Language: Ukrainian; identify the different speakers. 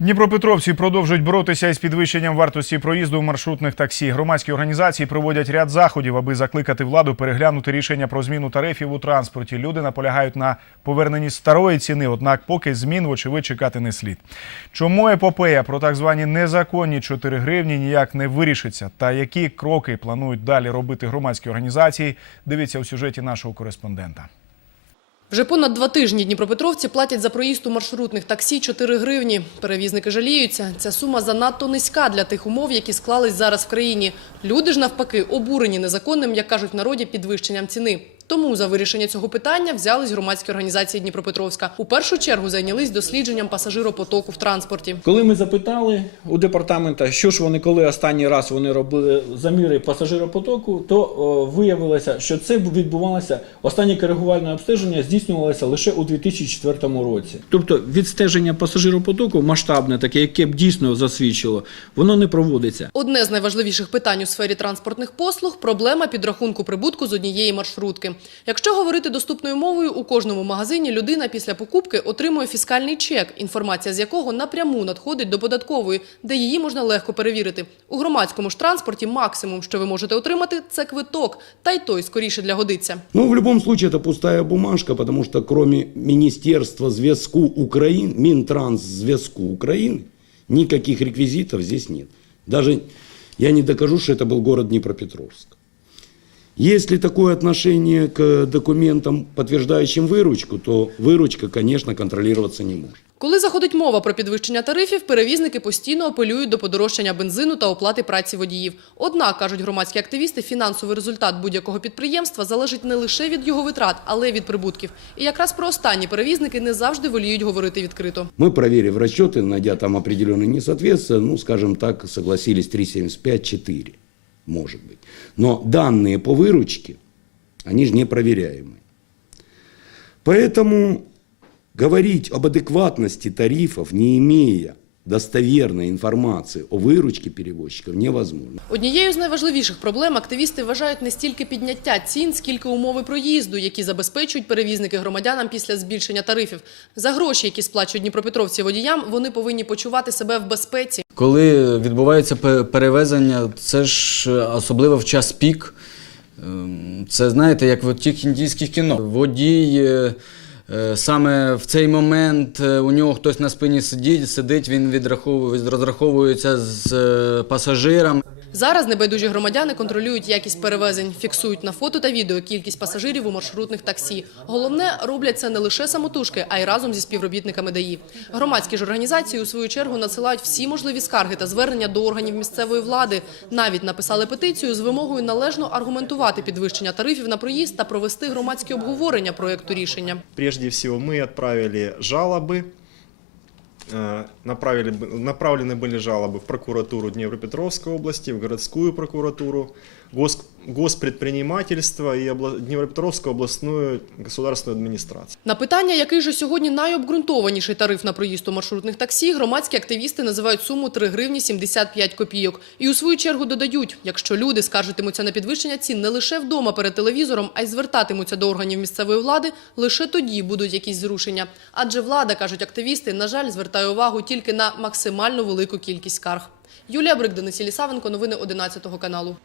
Speaker 1: Дніпропетровці продовжують боротися із підвищенням вартості проїзду в маршрутних таксі. Громадські організації проводять ряд заходів, аби закликати владу переглянути рішення про зміну тарифів у транспорті. Люди наполягають на поверненні старої ціни, однак поки змін, вочевидь, чекати не слід. Чому епопея про так звані незаконні 4 гривні ніяк не вирішиться? Та які кроки планують далі робити громадські організації? Дивіться у сюжеті нашого кореспондента.
Speaker 2: Вже понад два тижні дніпропетровці платять за проїзд у маршрутних таксі 4 гривні. Перевізники жаліються. Ця сума занадто низька для тих умов, які склались зараз в країні. Люди ж навпаки обурені незаконним, як кажуть в народі, підвищенням ціни. Тому за вирішення цього питання взялись громадські організації Дніпропетровська. У першу чергу зайнялись дослідженням пасажиропотоку в транспорті.
Speaker 3: Коли ми запитали у департамента, що ж вони, коли останній раз вони робили заміри пасажиропотоку, то о, виявилося, що це відбувалося останнє коригувальне обстеження здійснювалося лише у 2004 році. Тобто відстеження пасажиропотоку масштабне, таке, яке б дійсно засвідчило, воно не проводиться.
Speaker 2: Одне з найважливіших питань у сфері транспортних послуг – проблема підрахунку прибутку з однієї маршрутки. Якщо говорити доступною мовою, у кожному магазині людина після покупки отримує фіскальний чек, інформація з якого напряму надходить до податкової, де її можна легко перевірити. У громадському ж транспорті максимум, що ви можете отримати, це квиток, та й той скоріше для годиться.
Speaker 4: Ну, в любом случае, это пустая бумажка, потому что кроме Министерства зв'язку Украины, Минтранс зв'язку Украины, никаких реквизитов здесь нет. Даже я не докажу, что это был город Днепропетровск. Если такое отношение к документам, подтверждающим выручку, то выручка, конечно, контролироваться не может.
Speaker 2: Коли заходить мова про підвищення тарифів, перевізники постійно апелюють до подорожчання бензину та оплати праці водіїв. Однак, кажуть громадські активісти, фінансовий результат будь-якого підприємства залежить не лише від його витрат, але й від прибутків. І якраз про останні перевізники не завжди воліють говорити відкрито.
Speaker 4: Мы, проверив расчеты, найдя там определенные несоответствия, ну, скажем так, согласились 3,75-4, может быть. Но данные по выручке, они же непроверяемые. Поэтому говорить об адекватности тарифов, не имея достоверной информации о выручке перевозчиков, невозможно.
Speaker 2: Однією з найважливіших проблем активісти вважають не стільки підняття цін, скільки умови проїзду, які забезпечують перевізники громадянам після збільшення тарифів. За гроші, які сплачують дніпропетровці водіям, вони повинні почувати себе в безпеці.
Speaker 5: Коли відбувається пе- перевезення, це ж особливо в час пік. Ем, Це знаєте, як в тих індійських кіно. Водій е, саме в цей момент е, у нього хтось на спині сидить, сидить, він відраховує, розраховується з пасажирами. пасажиром.
Speaker 2: Зараз небайдужі громадяни контролюють якість перевезень, фіксують на фото та відео кількість пасажирів у маршрутних таксі. Головне, роблять це не лише самотужки, а й разом зі співробітниками ДАІ. Громадські ж організації у свою чергу надсилають всі можливі скарги та звернення до органів місцевої влади. Навіть написали петицію з вимогою належно аргументувати підвищення тарифів на проїзд та провести громадське обговорення проекту рішення.
Speaker 6: Прежде всего, мы отправили жалобы, э, направили, б- направлены были жалобы в прокуратуру Днепропетровской области, в городскую прокуратуру, гос, госпредпринимательство и обла- Днепропетровскую областную государственную администрацию.
Speaker 2: На питання, який же сьогодні найобґрунтованіший тариф на проїзд у маршрутних таксі, громадські активісти називають суму 3 гривні 75 копійок. І у свою чергу додають, якщо люди скаржитимуться на підвищення цін не лише вдома перед телевізором, а й звертатимуться до органів місцевої влади, лише тоді будуть якісь зрушення. Адже влада, кажуть активісти, на жаль, звертає увагу тільки на максимально велику кількість скарг. Юлія Брик, Денис Єлісавенко, новини 11 каналу.